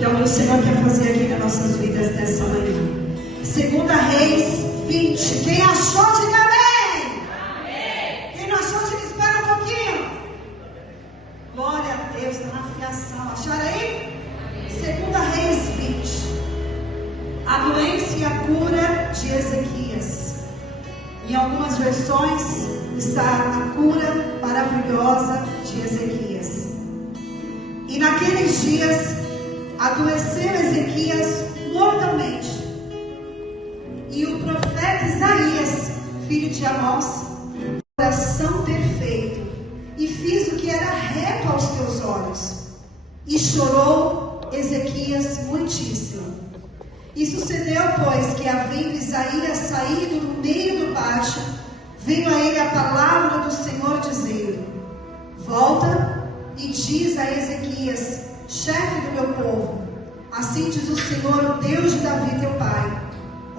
que é o que o Senhor quer fazer aqui nas nossas vidas nessa manhã. 2 Reis 20. Quem achou, diga amém. Amém. Quem não achou, diga espera um pouquinho. Glória a Deus, está na fiação. Acharam aí? 2 Reis 20. A doença e a cura de Ezequias. Em algumas versões está a cura maravilhosa de Ezequias. E naqueles dias adoeceu Ezequias mortalmente. E o profeta Isaías, filho de Amós, coração perfeito, e fiz o que era reto aos teus olhos. E chorou Ezequias muitíssimo. E sucedeu, pois, que havendo Isaías saído no meio do pátio, veio a ele a palavra do Senhor, dizendo: volta e diz a Ezequias, chefe do meu povo, assim diz o Senhor, o Deus de Davi teu pai: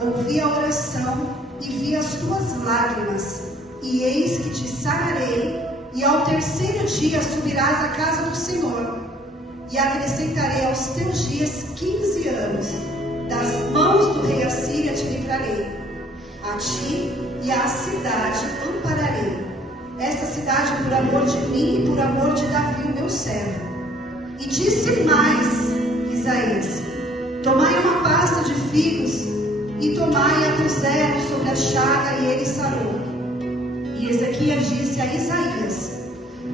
ouvi a oração e vi as tuas lágrimas, e eis que te sararei, e ao terceiro dia subirás à casa do Senhor, e acrescentarei aos teus dias 15 anos. Das mãos do rei Assíria te livrarei, a ti e à cidade ampararei, esta cidade por amor de mim e por amor de Davi o meu servo. E disse mais Isaías: tomai uma pasta de figos e tomai a do zero sobre a chaga, e ele sarou. E Ezequias disse a Isaías: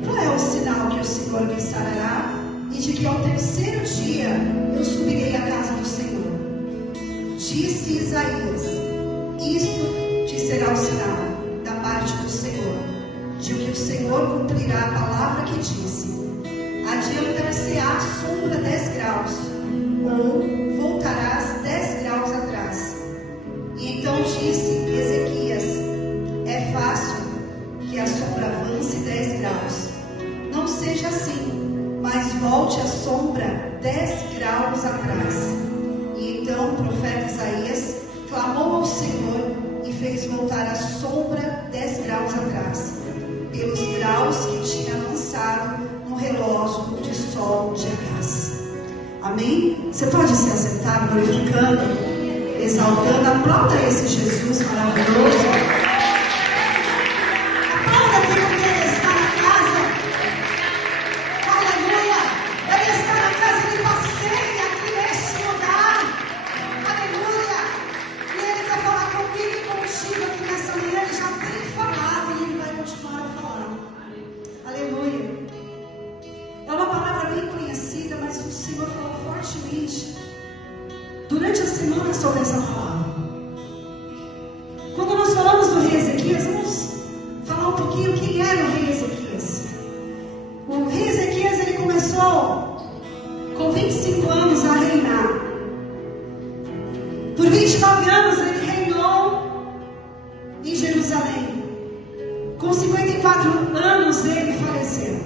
qual é o sinal que o Senhor me sarará, e de que ao terceiro dia eu subirei à casa do Senhor? Disse Isaías: isto te será o sinal da parte do Senhor, de que o Senhor cumprirá a palavra que disse: adiantar-se-á a sombra 10 graus, ou voltarás 10 graus atrás. E então disse Ezequias: é fácil que a sombra avance 10 graus. Não seja assim, mas volte a sombra 10 graus atrás. E então o profeta Isaías clamou ao Senhor e fez voltar a sombra 10 graus atrás, pelos graus que tinha avançado no relógio de sol de Acás. Amém? Você pode se assentar glorificando, exaltando, aplauda esse Jesus maravilhoso. Durante a semana sobre essa palavra. Quando nós falamos do rei Ezequias, vamos falar um pouquinho quem era o rei Ezequias. O rei Ezequias, ele começou com 25 anos a reinar. Por 29 anos ele reinou em Jerusalém. Com 54 anos ele faleceu.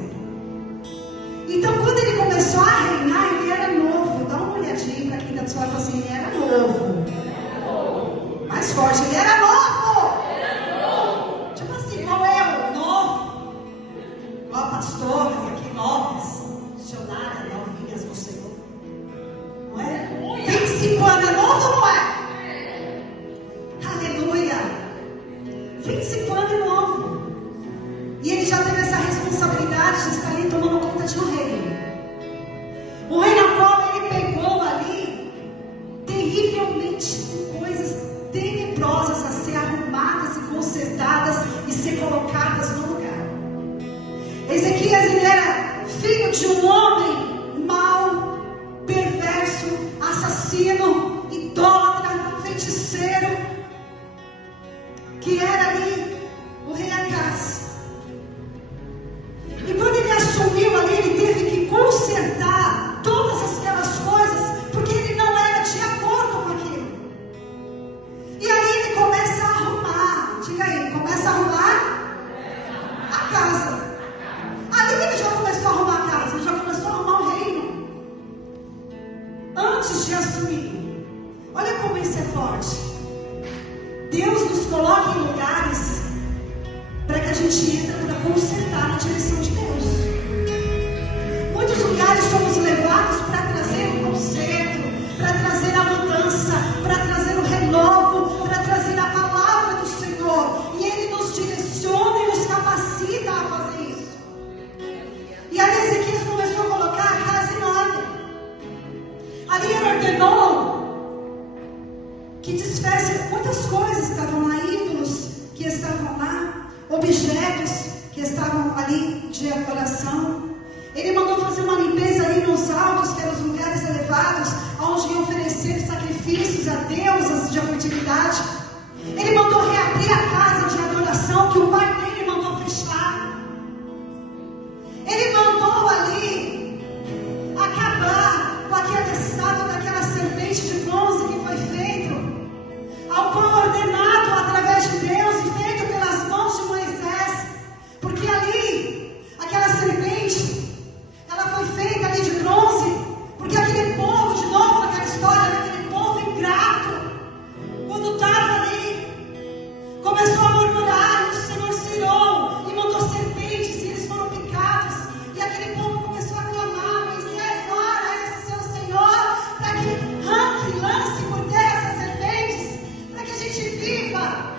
Então quando ele começou a reinar, ele era novo. Dá uma olhadinha para quem está do seu lado assim, ele era novo. Mais forte, ele era novo. Tipo assim, qual é o novo? Igual pastores aqui, novos, missionárias, novinhas no Senhor. Não é? 25 anos é novo ou não é? Aleluia. 25 anos é novo. E ele já teve essa responsabilidade de estar ali tomando conta de um reino. O rei na qual ele pegou ali, terrivelmente, com coisas tenebrosas a ser arrumadas e consertadas e ser colocadas no lugar. Ezequias, ele era filho de um homem mau, perverso, assassino, idólatra, feiticeiro, que era ali o rei Acás. E quando ele assumiu ali, ele teve que consertar todas aquelas coisas, porque ele não era de acordo com aquilo. E aí ele começa a arrumar, diga aí, começa a arrumar a casa. Ali ele já começou a arrumar a casa, ele já começou a arrumar o reino. Antes de assumir. Olha como isso é forte. Deus nos coloca em lugares para que a gente entre para consertar na direção de Deus. Muitos lugares somos levados para trazer um conselho, ordenou que desfizesse muitas coisas que estavam lá, ídolos que estavam lá, objetos que estavam ali de adoração. Ele mandou fazer uma limpeza ali nos altos, que eram os lugares elevados, onde iam oferecer sacrifícios a deuses de afetividade. Ele mandou reabrir a casa de adoração que o pai dele mandou fechar. Ele mandou ali acabar com aquela estátua daquela serpente de bronze que foi feito ao povo ordenado através de Deus e feito pelas mãos de Moisés. Porque ali, aquela serpente, ela foi feita ali de bronze, porque aquele povo, de novo naquela história, aquele povo ingrato, quando estava ali, começou a murmurar, e o Senhor se irou e mandou serpentes, e eles foram picados, e aquele povo começou a clamar: Moisés, ora esse seu Senhor, para que arranque, lance por terra essas serpentes, para que a gente viva.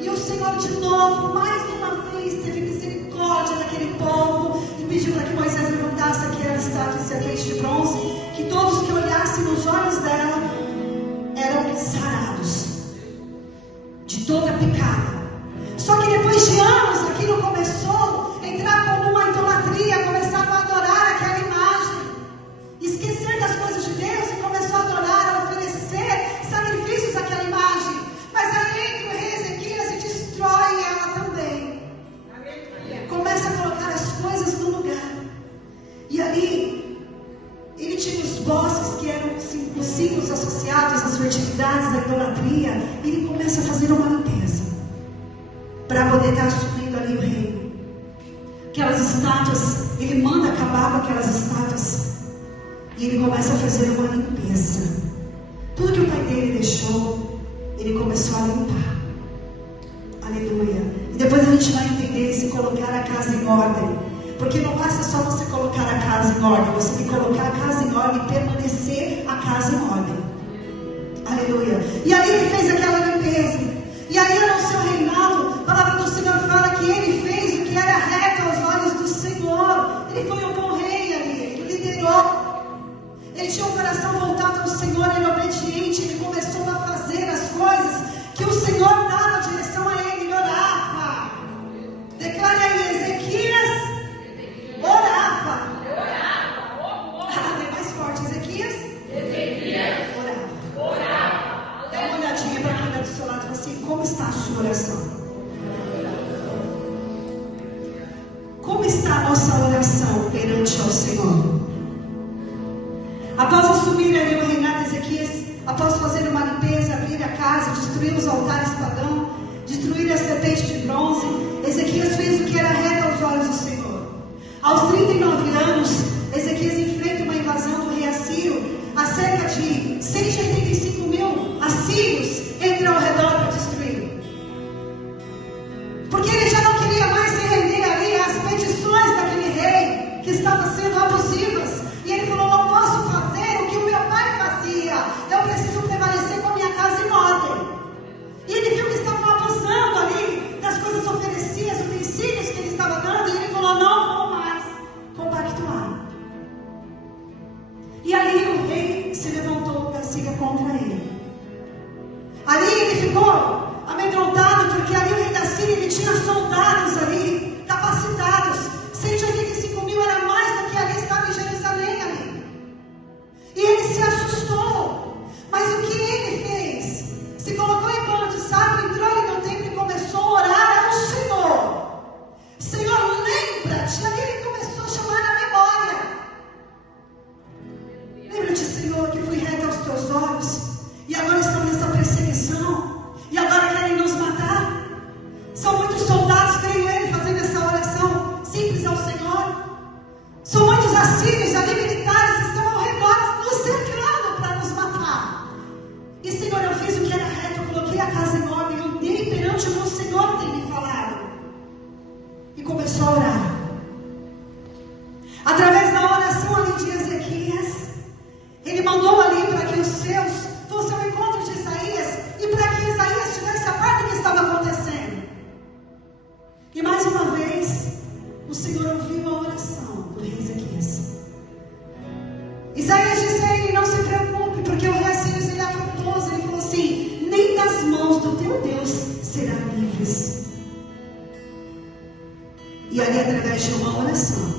E o Senhor de novo, mais uma vez, teve misericórdia daquele povo e pediu para que Moisés levantasse aquela estátua de serpente de bronze, que todos que olhassem nos olhos dela eram sarados de toda a picada. Só que depois de anos aquilo começou a entrar como uma idolatria, começaram a adorar aquela imagem, esquecer das coisas de Deus e começou a adorar, a oferecer sacrifícios àquela imagem. Mas aí entra o rei Ezequias e destrói ela também. Começa a colocar as coisas no lugar. E ali ele tinha os bosques que eram os símbolos associados às fertilidades, à idolatria. E ele começa a fazer uma limpeza para poder estar assumindo ali o reino. Aquelas estátuas, ele manda acabar com aquelas estátuas. E ele começa a fazer uma limpeza. Tudo que o pai dele deixou, ele começou a limpar. Aleluia. E depois a gente vai entender se colocar a casa em ordem. Porque não basta só você colocar a casa em ordem, você tem que colocar a casa em ordem e permanecer a casa em ordem. Aleluia. E ali ele fez aquela limpeza. E aí no seu reinado, a palavra do Senhor fala que ele fez o que era reto aos olhos do Senhor. Ele foi um bom rei ali, ele liderou. Ele tinha um coração voltado ao Senhor, ele era obediente, ele começou a fazer as coisas que o Senhor dava direção a ele, ele orava. Declare aí, Ezequias orava. Mais forte, Ezequias orava. Dá uma olhadinha para quem está do seu lado e fala assim: como está a sua oração? Como está a nossa oração perante ao Senhor? Após assumir ali o reinado de Ezequias, após fazer uma limpeza, abrir a casa, destruir os altares pagãos, destruir a serpente de bronze, Ezequias fez o que era reto aos olhos do Senhor. Aos 39 anos, Ezequias enfrenta uma invasão do rei Assírio. Há cerca de 185 mil assírios entram ao redor para destruir. Porque ele já não queria mais se render ali às petições daquele rei que estava sendo abusivas. E ele falou: não posso fazer o que o meu pai fazia. Eu preciso prevalecer com a minha casa em ordem. E ele viu que estavam abusando ali das coisas oferecidas, os utensílios que ele estava dando. E ele falou: não vou mais compactuar. E ali o rei se levantou para seguir contra ele. Ali ele ficou amedrontado, porque ali o rei da Síria, ele tinha soldados ali, capacitados. 185 mil era mais do que ali estava em Jerusalém ali. E ele se assustou. Mas o que ele fez? Se colocou em pano de saco, entrou ali no templo e começou a orar ao Senhor. Senhor, lembra-te. Ali ele começou a chamar na memória. Lembra-te, Senhor, que fui reto aos teus olhos. E agora estão nessa perseguição. E agora querem nos matar. São muitos soldados, creio ele, fazendo essa oração simples ao Senhor. São muitos assírios ali, militares, que estão ao redor, nos cercando para nos matar. E Senhor, eu fiz o que era reto, eu coloquei a casa em ordem, eu dei perante o que o Senhor tem me falado. E começou a orar. Através da oração ali de Ezequias, ele mandou ali para que os seus fossem ao encontro de Isaías, e para que Isaías tivesse a parte do que estava acontecendo. E mais uma vez, o Senhor ouviu a oração do rei Ezequias. Isaías disse a ele: não se preocupe, porque o rei Assírio ele é afrontoso, ele falou assim: nem das mãos do teu Deus serão livres. E ali, através de uma oração,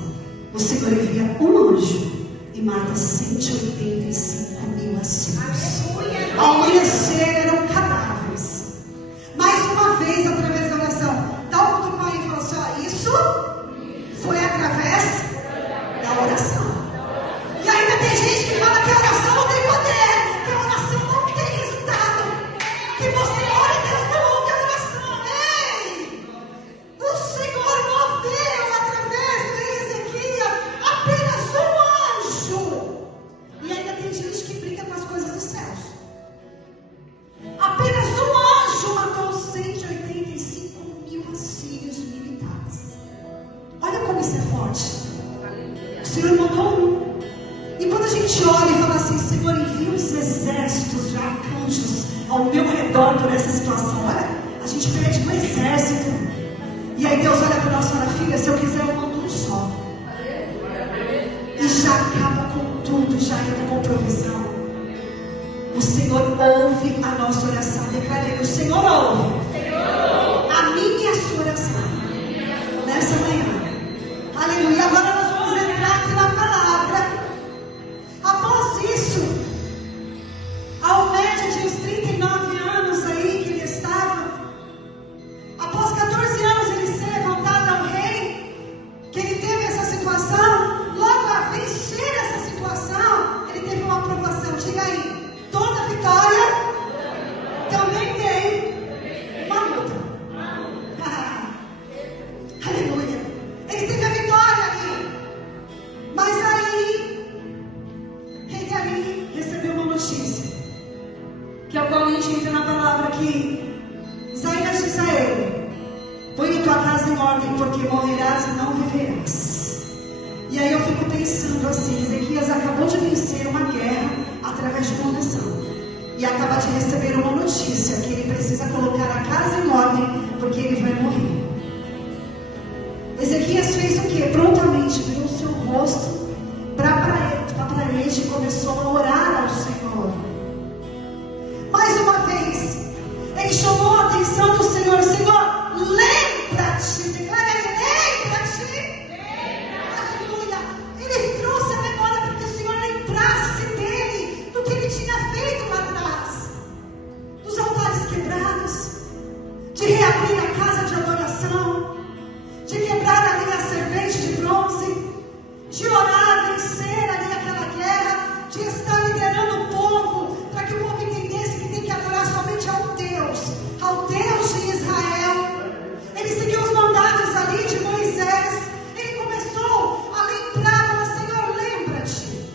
o Senhor envia um anjo e mata 185.000 assírios. Ao amanhecer eram cadáveres. Mais uma vez, através da oração, dá um cutucão e falou assim: ó, isso foi através da oração. E ainda tem gente que fala que a oração não tem poder, que a oração não tem resultado, que você ora e Deus não ouve a oração. Ei! O Senhor moveu através de Ezequias apenas um anjo. E ainda tem gente que brinca com as coisas dos céus. Apenas um anjo matou 185.000 assírios militares. Olha como isso é forte. O Senhor mandou um. E quando a gente olha e fala assim: Senhor, envia os exércitos de arcanjos ao meu redor por essa situação. Olha, a gente pede um exército. E aí Deus olha para nós e fala: filha, se eu quiser eu mando um só. E já acaba com tudo, já entra com provisão. O Senhor ouve a nossa oração. Declarei: o Senhor ouve a minha e a sua oração nessa manhã. Aleluia. Agora nós vamos entrar aqui na palavra. Após isso, ao médio de uns 39 anos aí que ele estava, após 14 anos ele ser levantado ao rei, que ele teve essa situação, logo a vencer essa situação, ele teve uma aprovação. Diga aí: toda vitória também tem uma luta. Aleluia. Ele teve a vitória ali. Mas aí, rei Davi recebeu uma notícia, que é o qual a gente entra na palavra aqui. Isaías diz a ele: põe a tua casa em ordem, porque morrerás e não viverás. E aí eu fico pensando assim: Ezequias acabou de vencer uma guerra através de uma oração, e acaba de receber uma notícia que ele precisa colocar a casa em ordem, porque ele vai morrer. Ezequias fez o que? Prontamente virou o seu rosto para a parede e começou a orar ao Senhor. Mais uma vez, ele chamou a atenção do Senhor: Senhor, lembra-te. Declara: lembra-te. Aleluia. Ele trouxe a memória para que o Senhor lembrasse dele, do que ele tinha feito lá atrás, dos altares quebrados, de reabrir a casa de adoração, de quebrar ali a serpente de bronze, de orar, vencer ali aquela guerra, de estar liderando o povo, para que o povo entendesse que tem que adorar somente ao Deus de Israel. Ele seguiu os mandados ali de Moisés. Ele começou a lembrar, falou: Senhor, lembra-te.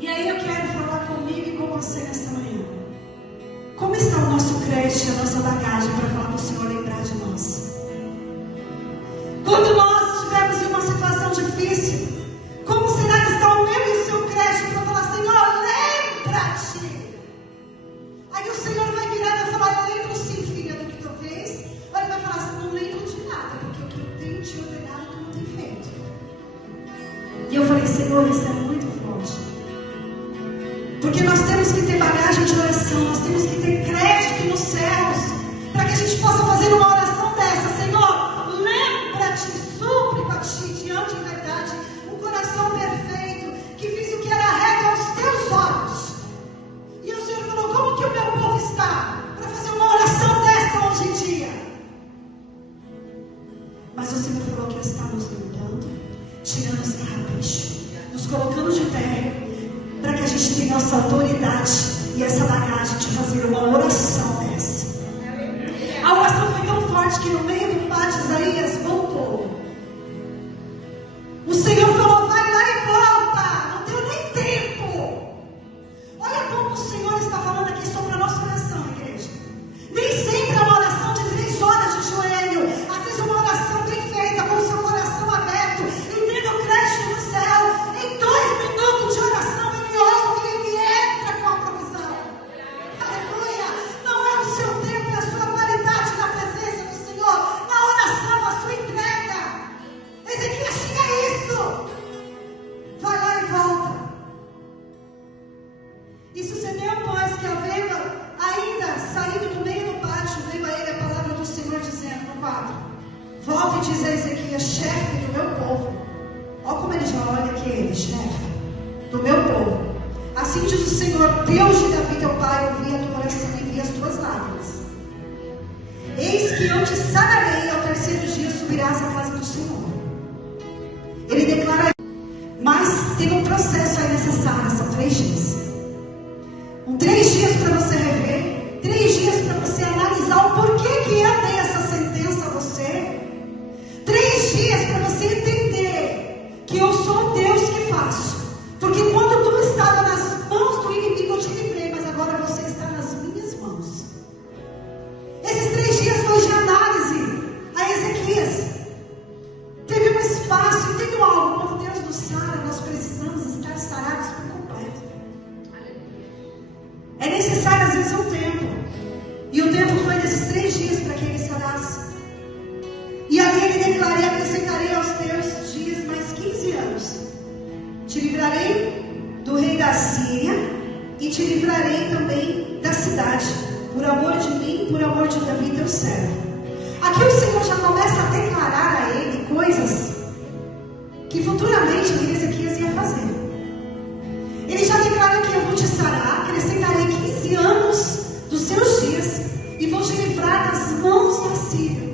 E aí eu quero falar comigo e com você nesta manhã. Como está o nosso crédito e a nossa bagagem para falar para o Senhor lembrar de nós? Quando nós estivermos em uma situação difícil, como será que está o meu e o seu crédito para falar: Senhor, lembra-te? Aí o Senhor vai virar e vai falar: eu lembro sim, filha, do que tu fez. Ou ele vai falar assim: não lembro de nada, porque o que eu tenho te ordenado tu não tem feito. E eu falei: Senhor, isso é muito forte. Porque nós temos que ter bagagem de oração, nós temos que ter crédito nos céus, para que a gente possa fazer uma oração dessa: Senhor, lembra-te, súplico a ti, diante de verdade, um coração perfeito, que fiz o que era reto aos teus olhos. E o Senhor falou: como que o meu povo está para fazer uma oração dessa hoje em dia? Mas o Senhor falou que está nos limpando, tirando os carrapichos, nos colocando de pé, para que a gente tenha essa autoridade e essa bagagem de fazer uma oração dessa. A oração foi tão forte que no meio do pátio Isaías voltou. O Senhor falou: vai lá e volta, não deu nem tempo. Olha como o Senhor está falando aqui sobre a nossa oração, igreja. Nem sempre é uma oração de 3 horas de joelho. Às vezes uma oração bem feita, com o seu coração aberto, entenda o crédito no céu. Em 2 minutos de oração ele ouve, ele entra com a provisão. Aleluia. Não é o seu tempo e a sua qualidade na presença do Senhor, na oração, a sua entrega. volta e diz a Ezequias: chefe do meu povo. Olha como ele já olha que ele, chefe do meu povo. Assim diz o Senhor, Deus de Davi, teu pai, ouvi a tua oração e vi as tuas lágrimas. Eis que eu te sararei, ao terceiro dia subirás à casa do Senhor. Ele declara, mas tem um processo aí necessário, são 3 dias. 3 dias para você rever, 3 dias para você analisar o porquê que eu dei essa sentença a você. 3 dias para você entender que eu sou Deus que faço. Porque quando tu estava nas mãos do inimigo, eu te livrei, mas agora você está nas minhas mãos. Esses 3 dias foi de análise a Ezequias. Teve um espaço, entendeu algo? Quando Deus nos sara, nós precisamos estar sarados por completo. É necessário às vezes um tempo. E o tempo foi desses 3 dias para que ele sarasse. E ali ele declarou: acrescentarei aos teus dias mais 15 anos. Te livrarei do rei da Síria e te livrarei também da cidade, por amor de mim, por amor de Davi, teu servo. Aqui o Senhor já começa a declarar a ele coisas que futuramente Ezequias ia fazer. Ele já declara que eu vou te sarar, acrescentarei 15 anos dos seus dias e vou te livrar das mãos da Síria.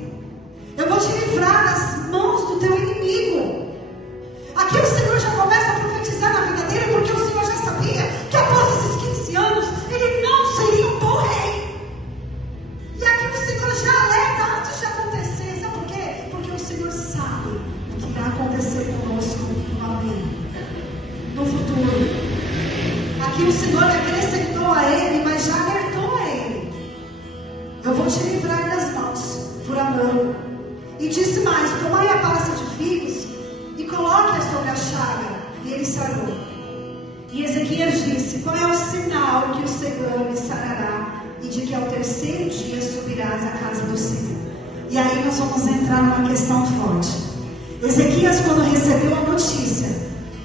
Eu vou te livrar das mãos do teu inimigo. Aqui o Senhor já começa a profetizar na vida dele, porque o Senhor já sabia que após esses 15 anos ele não seria um bom rei. E aqui o Senhor já alerta antes de acontecer. Sabe por quê? Porque o Senhor sabe o que irá acontecer conosco no amanhã, no futuro. Aqui o Senhor acrescentou a ele, mas já alertou a ele: eu vou te livrar das mãos, por amor. E disse mais: tomai a pasta de figos e coloque-a sobre a chaga. E ele sarou. E Ezequias disse: qual é o sinal que o Senhor me sarará e de que ao terceiro dia subirás à casa do Senhor? E aí nós vamos entrar numa questão forte. Ezequias, quando recebeu a notícia: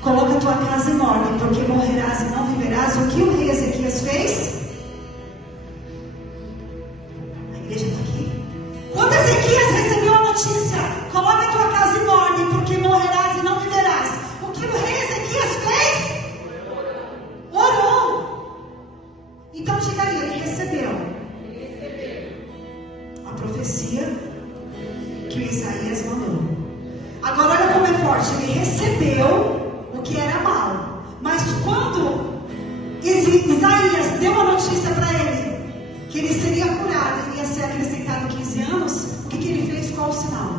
coloca a tua casa em ordem, porque morrerás e não viverás, o que o rei Ezequias fez? A igreja está aqui. Quando Ezequias recebeu a notícia: coloca a tua casa em ordem, porque morrerás e não viverás, o que o rei Ezequias fez? Orou. Então diga aí, ele recebeu a profecia que o Isaías mandou. Agora olha como é forte. Ele recebeu o que era mal, mas quando Isaías deu a notícia para ele que ele seria curado e ia ser acrescentado 15 anos, o que ele fez? Qual o sinal?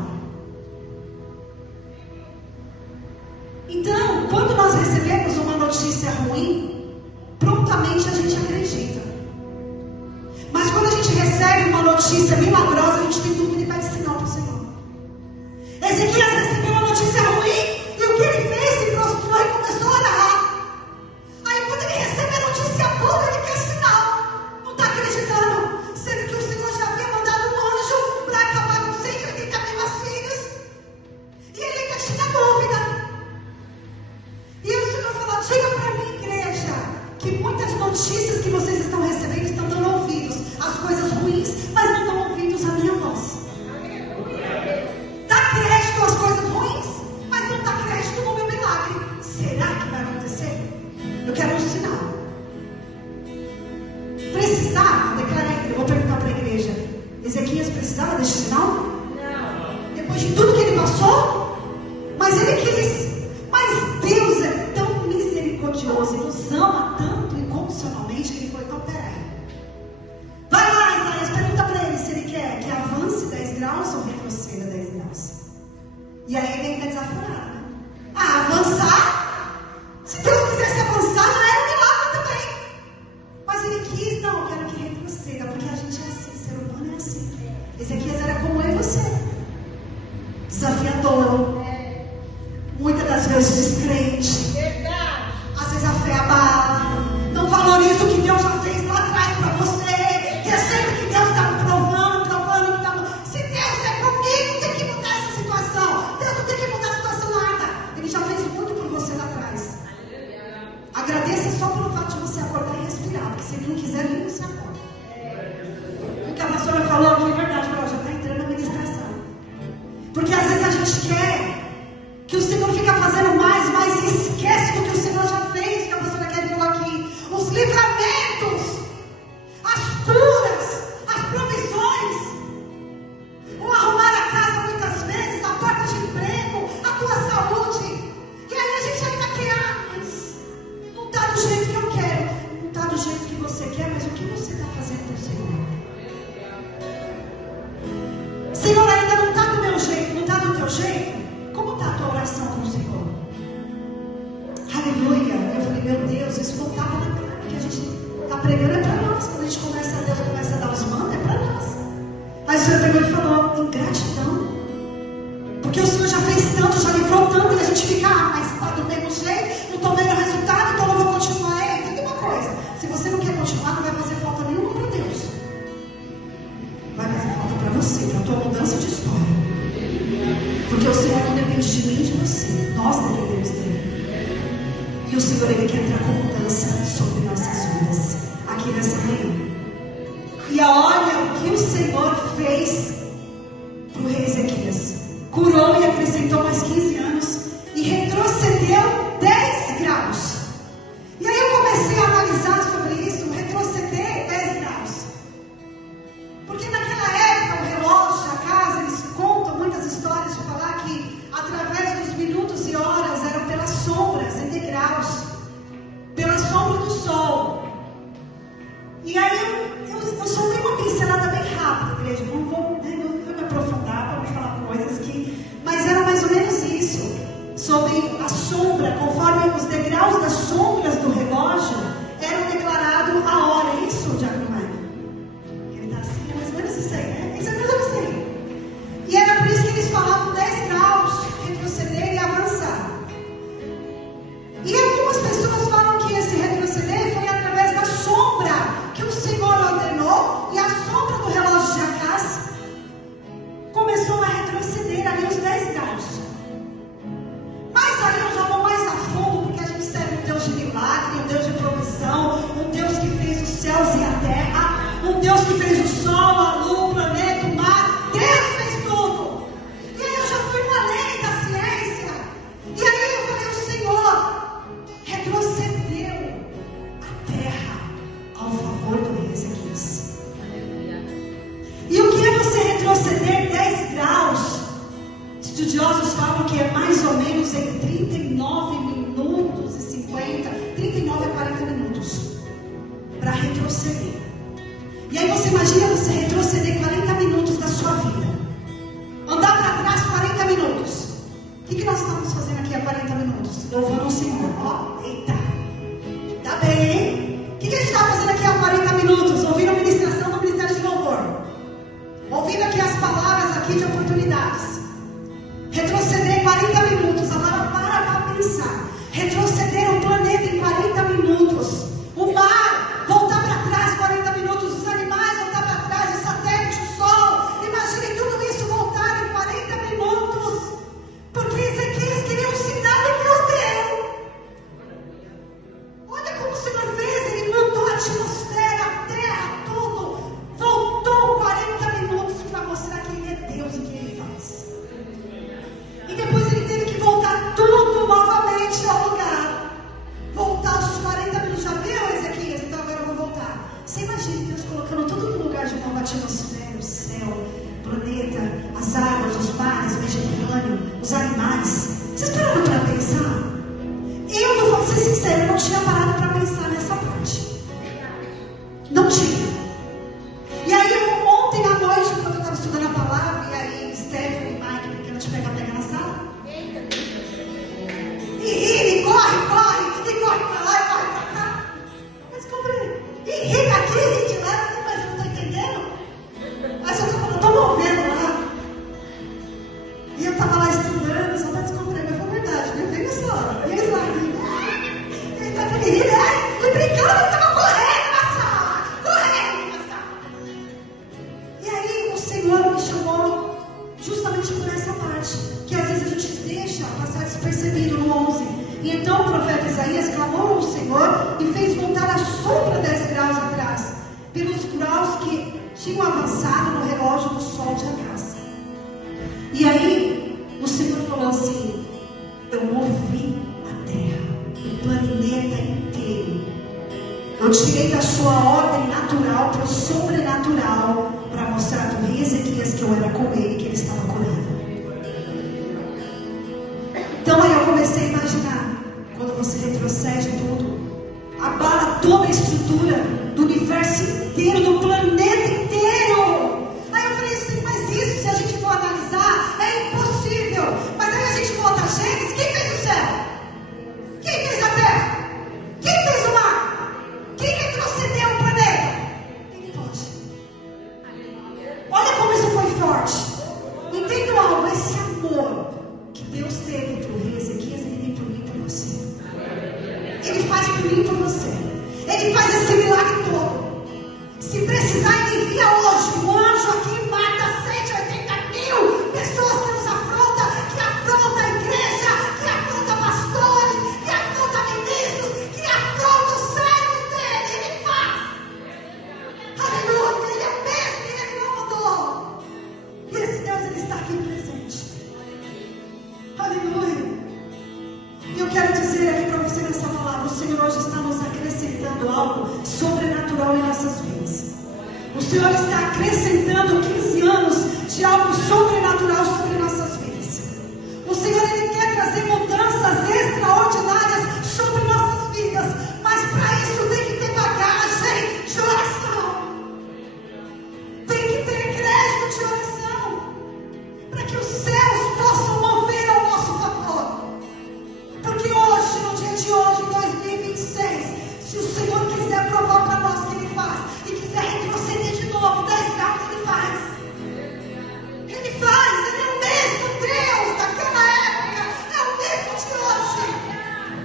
Então, quando nós recebemos uma notícia ruim, prontamente a gente acredita. Mas quando a gente recebe uma notícia milagrosa, a gente tem dúvida e pede sinal para o Senhor. Ezequias recebeu uma notícia ruim, e o que ele fez? Se prostrou e começou a orar. Aí quando ele recebe a notícia boa, ele quer sinal. Não está acreditando, sendo que o Senhor já havia mandado um anjo para acabar com 180 mil filhos. E ele ainda tinha dúvida. E o Senhor falou: diga para mim, igreja, que muitas notícias que vocês estão recebendo estão dando ouvidos às coisas ruins, mas não dão ouvidos à minha voz. Dá crédito às coisas ruins, mas não dá crédito no meu milagre. Será que vai acontecer? Eu quero um sinal. Precisava? Declara aí. Eu vou perguntar para a igreja: Ezequias precisava desse sinal? Não. Depois de tudo que ele passou? Mas ele quis. Mas Deus é tão misericordioso e nos ama tanto incondicionalmente que ele foi: então peraí. Vai lá, Isaías, pergunta para ele se ele quer que avance 10 graus ou retroceda 10 graus. E aí ele ainda desafiado, né? Ah, avançar? Se Deus quisesse avançar, não era um milagre também. Mas ele quis: não, eu quero que retroceda, porque a gente é assim, ser humano é assim. Ezequias era como eu e você, desafiador, muitas das vezes descrente. Verdade. Às vezes a fé abala, não valoriza o que Deus já fez lá atrás para você. Recebe que Deus está provando, Se Deus é comigo, tem que mudar essa situação. Deus não tem que mudar a situação nada. Ele já fez muito por você lá atrás. Agradeça só pelo fato de você acordar e respirar, porque se ele não quiser, nem você acorda. O que a pastora falou aqui é verdade, já está entrando na ministração. Porque gente quer que o Senhor fica fazendo mais e esquece do que o Senhor já fez, que a pastora Kelly falou aqui. Os livramentos, as curas, as provisões, o arrumar a casa muitas vezes, a porta de emprego, a tua saúde. E aí a gente ainda quer, mas não está do jeito que eu quero, não está do jeito que você quer, mas o que você está fazendo para o Senhor? Senhor, ainda não está do meu jeito, não está do teu jeito? Como está a tua oração com o Senhor? Aleluia. Eu falei, meu Deus, isso voltava na cara, que a gente está pregando é para nós. Quando a gente começa a dar os mandos, é para nós. Aí o Senhor pegou e falou, ingratidão. Porque o Senhor já fez tanto, já livrou tanto, e a gente fica, mas está do mesmo jeito, não estou vendo o resultado, então não vou continuar. Tem uma coisa, se você não quer continuar, não vai fazer falta nenhuma para Deus. Vai fazer falta para você, para a tua mudança de história. Porque o Senhor não depende de mim e de você. Nós dependemos dele. E o Senhor, ele quer entrar com mudança sobre nossas vidas. Aqui nessa manhã. E olha o que o Senhor fez para o rei Ezequias. Curou e acrescentou mais 15 anos. E retrocedeu 10 graus. E aí eu comecei a analisar sobre isso. Retroceder 10 graus. Porque naquela época o relógio, a casa, eles contam muitas histórias de falar que através dos minutos e horas eram pelas sombras, em degraus, pela sombra do sol. E aí eu só dei uma pincelada bem rápida, igreja. Não vou me aprofundar para não falar coisas que... Mas era mais ou menos isso. Sobre a sombra, conforme os degraus das sombras do relógio eram declarados a hora. É isso, Diácono Mário? Ele está assim, é mais ou menos isso aí, né? Isso é mais ou menos isso aí. E era por isso que eles falavam 10 graus, retroceder e avançar. E algumas pessoas falam que esse retroceder foi através da sombra que o Senhor ordenou, e a sombra do relógio de Acás começou a retroceder ali os 10 graus. Mas aí eu já vou mais a fundo, porque a gente serve um Deus de milagre, um Deus de provisão, um Deus que fez os céus e a terra, um Deus que fez o sol, a lua, o planeta, o mar. Deus fez tudo. E aí eu já fui no além da ciência. E aí eu falei, o Senhor retrocedeu a terra ao favor do rei Ezequias. E o que é você retroceder 10 graus? Estudiosos falam que é mais ou menos em 39 minutos e 50, 39 a 40 minutos para retroceder. E aí você imagina você retroceder 40 minutos da sua vida, andar para trás 40 minutos. O que nós estamos fazendo aqui há 40 minutos? Louvando o Senhor. Ó, eita, tá bem, hein? O que a gente está fazendo aqui há 40 minutos? Ouvindo a ministração do Ministério de Louvor, ouvindo aqui as palavras aqui de oportunidades. Retroceder 40 minutos. Agora para pensar. Retroceder o planeta em 40 minutos. O mar voltar para trás 40 minutos. Os animais voltar para trás. O satélite, o sol. Imagine tudo isso voltar em 40 minutos. Porque Ezequias queria um sinal e Deus deu. Olha como o Senhor fez. Ele mudou a atmosfera, a terra, tudo. Voltou 40 minutos para mostrar que Ele é Deus e que Ele faz. E depois ele teve que voltar tudo novamente ao lugar. Voltar os 40 minutos. Já viu, Ezequias? Então agora eu vou voltar. Você imagina Deus colocando tudo no lugar de novo. A atmosfera, o céu, o planeta, as águas, os mares, o Mediterrâneo, os animais. Vocês pararam para pensar? Eu vou ser sincero, eu não tinha parado para pensar nessa parte. Não tinha. E aí ontem à noite, quando eu estava estudando a palavra, e aí Stephanie e Mike, porque ela te pega na sala. E corre para lá e corre para cá. Mas como ele? E ri daqui, ri de lá, mas não estou entendendo. Mas eu estou movendo lá. E eu estava lá estudando, só para descobrir, mas foi verdade, né? Vem nessa hora. E eles lá, ele está feliz, né? E brincando, eu estava correndo na sala. E aí o Senhor me chamou justamente por essa parte, que às vezes a gente deixa passar despercebido no 11. E então o profeta Isaías clamou ao Senhor e fez voltar a sombra 10 graus atrás, pelos graus que tinham avançado no relógio do sol de Acás. E aí o Senhor falou assim: eu movi a terra, o planeta inteiro. Eu tirei da sua ordem natural para o sobrenatural, para mostrar para o rei Ezequias que eu era com ele, que ele estava curado. Então aí eu comecei a imaginar, quando você retrocede tudo, abala toda a estrutura do universo inteiro, do planeta inteiro. Aí eu falei assim: mas isso, se a gente for analisar, é impossível. Mas aí a gente volta a Gênesis: quem fez o céu? Quem fez a terra? Quem fez o mar? Quem retrocedeu o planeta? Ele pode. Olha como isso foi forte. Entendam algo: esse amor que Deus teve para o rei Ezequias, ele tem por mim e por você. Ele faz por mim e por você. Ele faz esse milagre todo. Se precisar, ele envia hoje um anjo aqui, mata 180 mil pessoas que nos afrontam, que afronta a igreja, que afronta pastores, que afronta ministros, que afronta os servos dele. Ele faz. Aleluia. Ele é o mesmo, ele não mudou. E esse Deus, ele está aqui presente. Aleluia. E eu quero dizer aqui para você nessa palavra: o Senhor hoje está nos acrescentando algo sobrenatural em nossas vidas. O Senhor está acrescentando 15 anos de algo sobrenatural sobre nossas vidas. O Senhor, ele quer trazer mudanças extraordinárias sobre nossas vidas. Mas para isso tem que ter bagagem de oração. Tem que ter crédito de oração. Para que os céus possam mover ao nosso favor. Porque hoje, no dia de hoje, 2026, se o Senhor quiser provar para nós que ele faz, e quiser retroceder de novo 10 graus, ele faz. Ele faz, ele é o mesmo Deus daquela época, é o mesmo de hoje,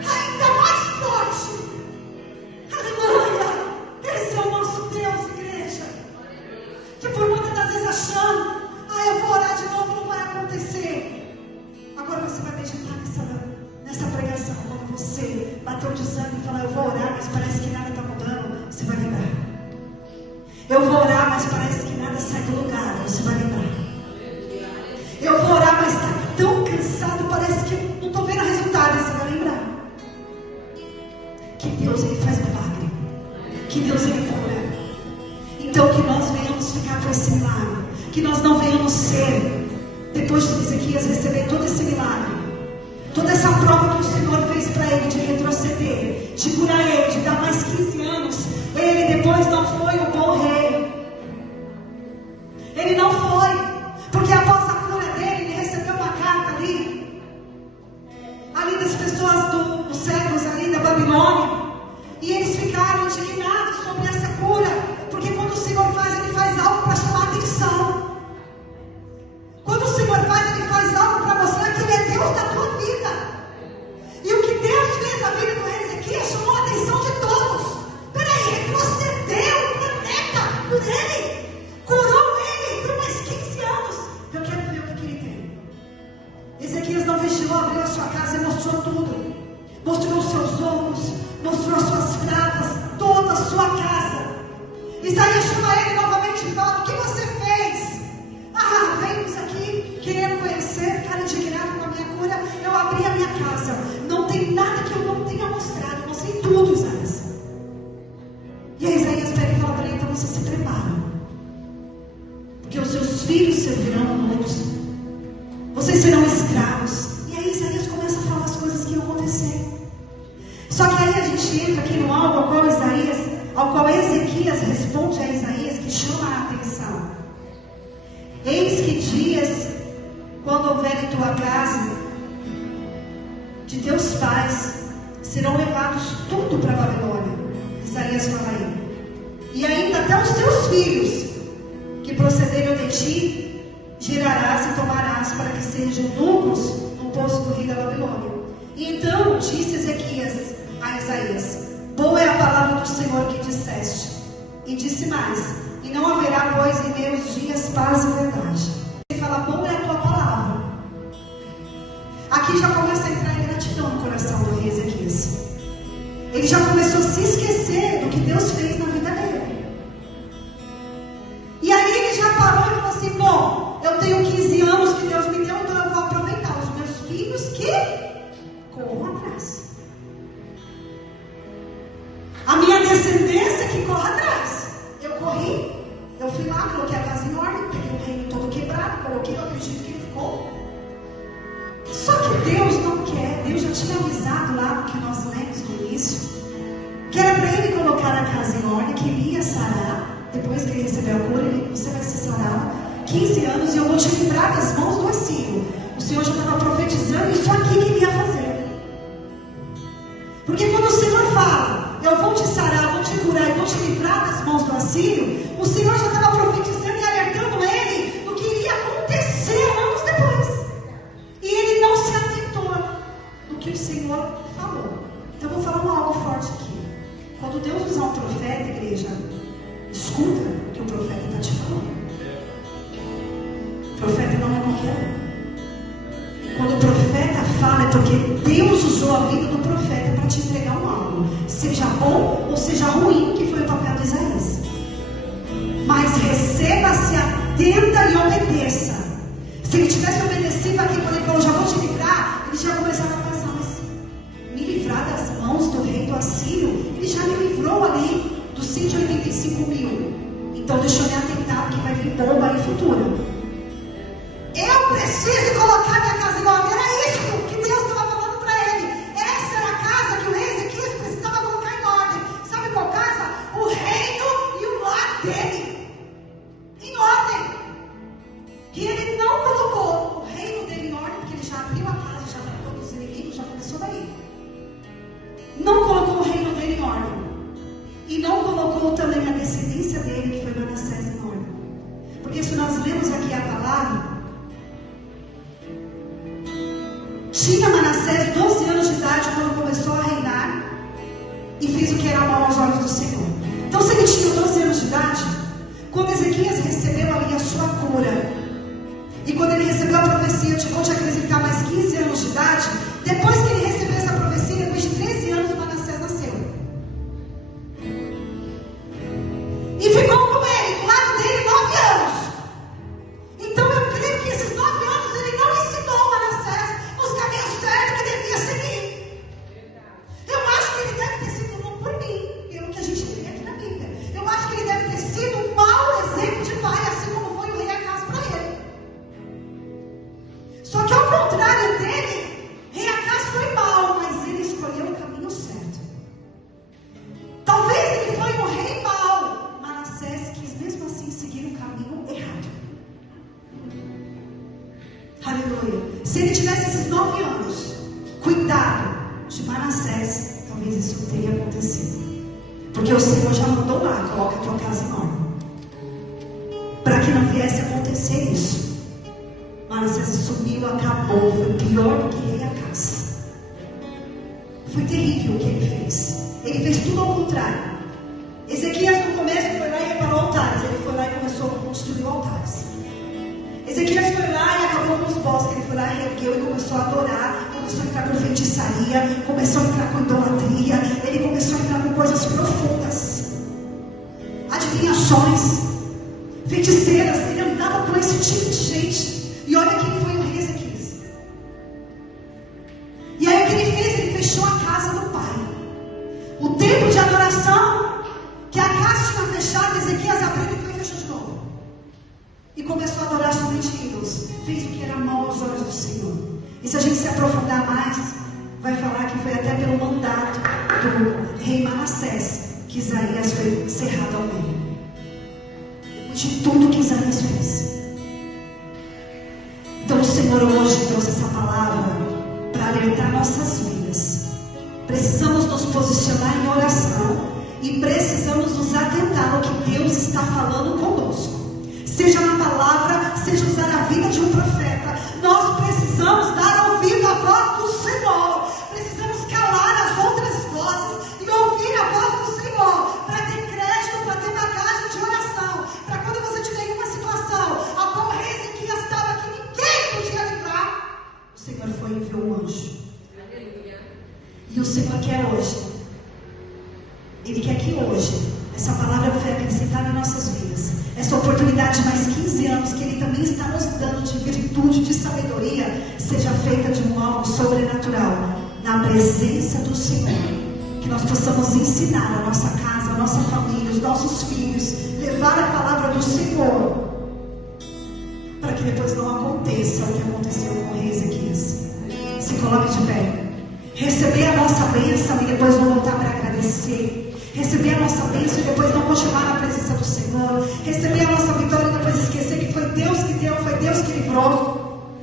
ainda mais forte. Aleluia. Esse é o nosso Deus, igreja. Que por muitas das vezes achando: eu vou orar de novo, não vai acontecer. Agora você vai meditar nessa pregação. Quando você bateu de sangue e falar: eu vou orar, mas parece que nada está mudando, você vai lembrar. Eu vou orar, mas parece que nada sai do lugar, você vai lembrar. Eu vou orar, mas está tão cansado, parece que não estou vendo resultado, você vai lembrar. Que Deus, ele faz milagre. Que Deus, ele cura. Então que nós venhamos ficar com esse milagre. Que nós não venhamos ser, depois de Ezequias receber todo esse milagre, toda essa prova que o Senhor fez para ele de retroceder, de curar ele, de dar mais 15 anos, ele depois não foi um bom rei. Ele não foi, porque após a cura dele, ele recebeu uma carta ali das pessoas dos servos ali da Babilônia, e eles ficaram indignados sobre essa cura, porque quando o Senhor faz, ele faz algo para chamar atenção. Quando o Senhor faz, ele faz algo para mostrar que ele é Deus da tua vida. E o que Deus fez na vida do rei Ezequias chamou a atenção de todos. Peraí, retrocedeu o planeta por ele, curou ele por mais 15 anos. Eu quero ver o que ele tem. Ezequias não vigilou, abriu a sua casa e mostrou tudo. Mostrou os seus ombros, mostrou as suas pratas, toda a sua casa. Isaías chama ele novamente e fala: o que você fez? Vemos aqui querendo conhecer, ficar indignado com a minha cura. Eu abri a minha casa, não tem nada que eu não tenha mostrado, eu mostrei tudo, Isaías. E aí Isaías pega e fala para ele: então você se prepara, porque os seus filhos servirão muitos, vocês serão escravos. E aí Isaías começa a falar as coisas que iam acontecer. Só que aí a gente entra aqui no algo ao qual Ezequias responde a Isaías, que chama a atenção. Eis que dias, quando houver em tua casa, de teus pais, serão levados tudo para a Babilônia. Isaías fala aí. E ainda até os teus filhos, que procederam de ti, gerarás e tomarás, para que sejam números no poço do rei da Babilônia. E então disse Ezequias a Isaías: boa é a palavra do Senhor que disseste. E disse mais: e não haverá, pois, em meus dias paz e verdade. Ele fala: boa é a tua palavra. Aqui já começa a entrar em gratidão no coração do rei Ezequias. Ele já começou a se esquecer do que Deus fez na vida dele. E aí ele já parou e falou assim: bom, eu tenho 15 anos que Deus me deu, então eu vou aproveitar. descendência que corre atrás. Eu corri, eu fui lá, coloquei a casa em ordem, peguei o reino todo quebrado, coloquei, eu acredito que ele ficou. Só que Deus não quer, Deus já tinha avisado lá no que nós lemos no início, que era para ele colocar a casa em ordem, que ele ia sarar, depois que ele recebeu a cura, você vai ser sarado 15 anos e eu vou te livrar das mãos do Assírio. O Senhor já estava profetizando isso aqui que ele ia fazer. Porque quando o Senhor fala, eu vou te sarar, vou te curar e vou te livrar das mãos do Assírio, o Senhor já estava profetizando e alertando ele do que iria acontecer anos depois. E ele não se atentou do que o Senhor falou. Então eu vou falar algo forte aqui. Quando Deus usar um profeta, igreja, escuta o que o profeta está te falando. O profeta não é qualquer um. Quando o profeta fala é porque Deus usou a vida do profeta para te entregar um algo, seja bom ou seja ruim, que foi o papel de Isaías. Mas receba, se atenta e obedeça. Se ele tivesse obedecido aqui, quando ele falou, já vou te livrar, ele já começava a pensar, mas me livrar das mãos do rei do Assírio, ele já me livrou ali dos 185 mil. Então deixa eu me atentar, porque vai vir bomba aí futura. Eu preciso colocar minha casa em ordem. Era isso que Deus estava falando para ele. Essa era a casa que o rei Ezequias precisava colocar em ordem. Sabe qual casa? O reino e o lar dele em ordem. E ele não colocou o reino dele em ordem, porque ele já abriu a casa, já tratou dos inimigos, já começou daí. Não colocou o reino dele em ordem. E não colocou também a descendência dele, que foi Manassés, em ordem. Porque se nós lemos aqui a palavra, tinha Manassés 12 anos de idade quando começou a reinar e fez o que era mal aos olhos do Senhor. Então, se ele tinha 12 anos de idade, quando Ezequias recebeu ali a sua cura, e quando ele recebeu a profecia, de onde acrescentar mais 15 anos de idade, depois que ele recebeu essa profecia, depois de 13 anos, Manassés nasceu. E ficou com ele, do lado dele, 9 anos. Então eu creio que esses 9 anos ele não ensinou Manassés os caminhos certos que devia seguir. Eu acho que ele deve ter sido, não por mim, pelo que a gente lê aqui na Bíblia, eu acho que ele deve ter sido um mau exemplo de pai, assim como foi o rei Acaz para ele. Só que ao contrário dele, rei Acaz foi mau, mas ele escolheu o caminho certo. Talvez ele foi um rei mau, Manassés quis mesmo assim seguir o caminho errado. Aleluia. Se ele tivesse esses 9 anos, cuidado de Manassés, talvez isso não teria acontecido. Porque o Senhor já mandou lá, coloca a tua casa em ordem. Para que não viesse a acontecer isso. Manassés sumiu, acabou, foi pior do que rei Acaz. Foi terrível o que ele fez. Ele fez tudo ao contrário. Ezequias no começo foi lá e reparou altares. Ele foi lá e começou a construir altares. Ezequias foi lá e acabou com os bosques. Ele foi lá e ergueu e começou a adorar. Começou a entrar com feitiçaria. Começou a entrar com idolatria. Ele começou a entrar com coisas profundas. Adivinhações. Feiticeiras. Ele andava com esse tipo de gente. E olha que ele foi o rei Ezequias. E aí o que ele fez? Ele fechou a casa do pai. O templo de adoração que a casa tinha fechado, Ezequias abriu e fechou de novo. E começou a adorar somente ídolos. Fez o que era mal aos olhos do Senhor. E se a gente se aprofundar mais, vai falar que foi até pelo mandato do rei Manassés que Isaías foi cerrado ao meio. De tudo que Isaías fez. Então o Senhor hoje trouxe essa palavra para alertar nossas vidas. Precisamos nos posicionar em oração e precisamos nos atentar ao que Deus está falando conosco. Seja na palavra, seja usar a vida de um profeta. Nós precisamos dar ouvido à voz do Senhor. Precisamos calar as outras vozes e ouvir a voz do Senhor para ter crédito, para ter bagagem de oração. Para quando você tiver em uma situação a qual o rei Ezequias estava que ninguém podia livrar, o Senhor foi e enviou um anjo. Aleluia. E o Senhor quer hoje. Ele quer que hoje essa palavra foi acrescentada em nossas vidas. Essa oportunidade de mais 15 anos que Ele também está nos dando de virtude, de sabedoria, seja feita de um algo sobrenatural, na presença do Senhor. Que nós possamos ensinar a nossa casa, a nossa família, os nossos filhos, levar a palavra do Senhor, para que depois não aconteça o que aconteceu com o rei Ezequias. Se coloque de pé. Receber a nossa bênção e depois não voltar para agradecer. Receber a nossa bênção e depois não continuar na presença do Senhor. Receber a nossa vitória e depois esquecer que foi Deus que deu, foi Deus que livrou.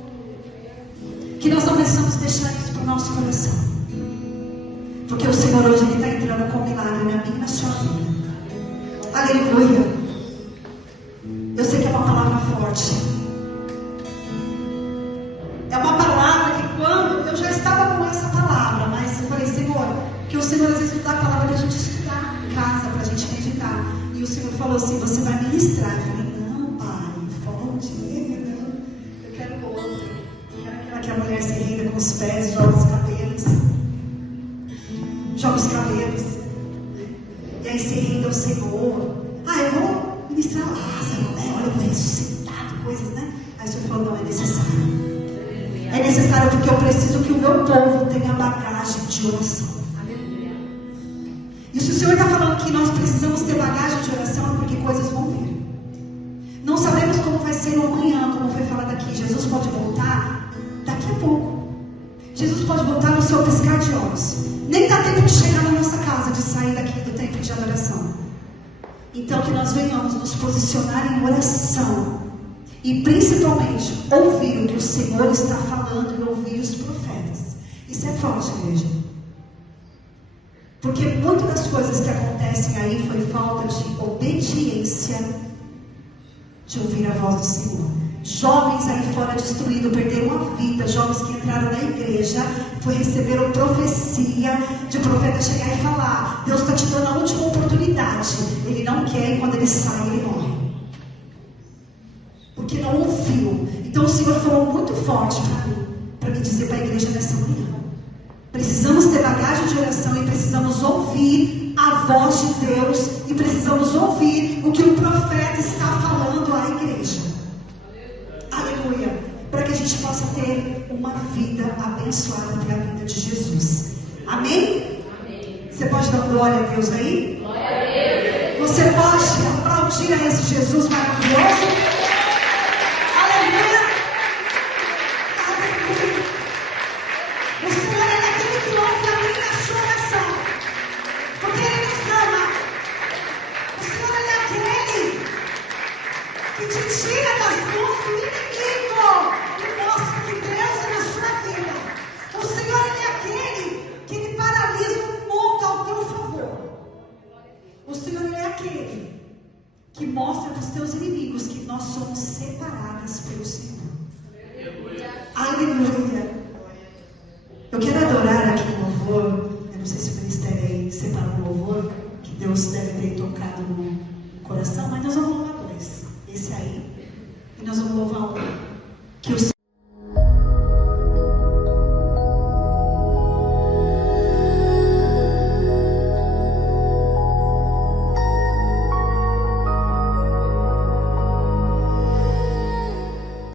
Que nós não precisamos deixar isso para o nosso coração. Porque o Senhor hoje está entrando com milagre na minha e na sua vida. Aleluia. Eu sei que é uma palavra forte. É uma palavra que quando eu já estava com essa palavra, mas eu falei, Senhor, que o Senhor às vezes nos dá a palavra para a gente estudar em casa, para a gente meditar. E o Senhor falou assim, você vai ministrar. Eu falei, não, pai, forte, não. Eu quero outro. Eu quero aquela que a mulher se renda com os pés, joga os cabelos. Joga os cabelos. E aí se renda ao Senhor. Eu vou ministrar Lázaro, né? Olha, eu vou ressuscitar, coisas, né? Aí o Senhor falou, não, é necessário. É necessário porque eu preciso que o meu povo tenha bagagem de oração. E se o Senhor está falando que nós precisamos ter bagagem de oração, é porque coisas vão vir. Não sabemos como vai ser no amanhã, como foi falado aqui. Jesus pode voltar daqui a pouco. Jesus pode voltar no seu piscar de olhos. Nem dá tempo de chegar na nossa casa, de sair daqui do templo de adoração. Então que nós venhamos nos posicionar em oração. E principalmente ouvir o que o Senhor está falando e ouvir os profetas. Isso é forte, igreja. Porque muitas das coisas que acontecem aí foi falta de obediência, de ouvir a voz do Senhor. Jovens aí fora destruídos, perderam a vida. Jovens que entraram na igreja, receberam profecia de profeta chegar e falar, Deus está te dando a última oportunidade. Ele não quer e quando ele sai, ele morre. Porque não ouviu. Então o Senhor falou muito forte para me dizer para a igreja nessa manhã. Precisamos ter bagagem de oração e precisamos ouvir a voz de Deus e precisamos ouvir o que o profeta está falando à igreja. Aleluia. Para que a gente possa ter uma vida abençoada pela vida de Jesus. Amém? Amém. Você pode dar glória a Deus aí? Glória a Deus. Você pode aplaudir a esse Jesus maravilhoso? Que mostra para os teus inimigos que nós somos separadas pelo Senhor. Aleluia. Eu quero adorar aqui no louvor. Eu não sei se o ministério aí separou o louvor, que Deus deve ter tocado no coração, mas nós vamos louvar dois.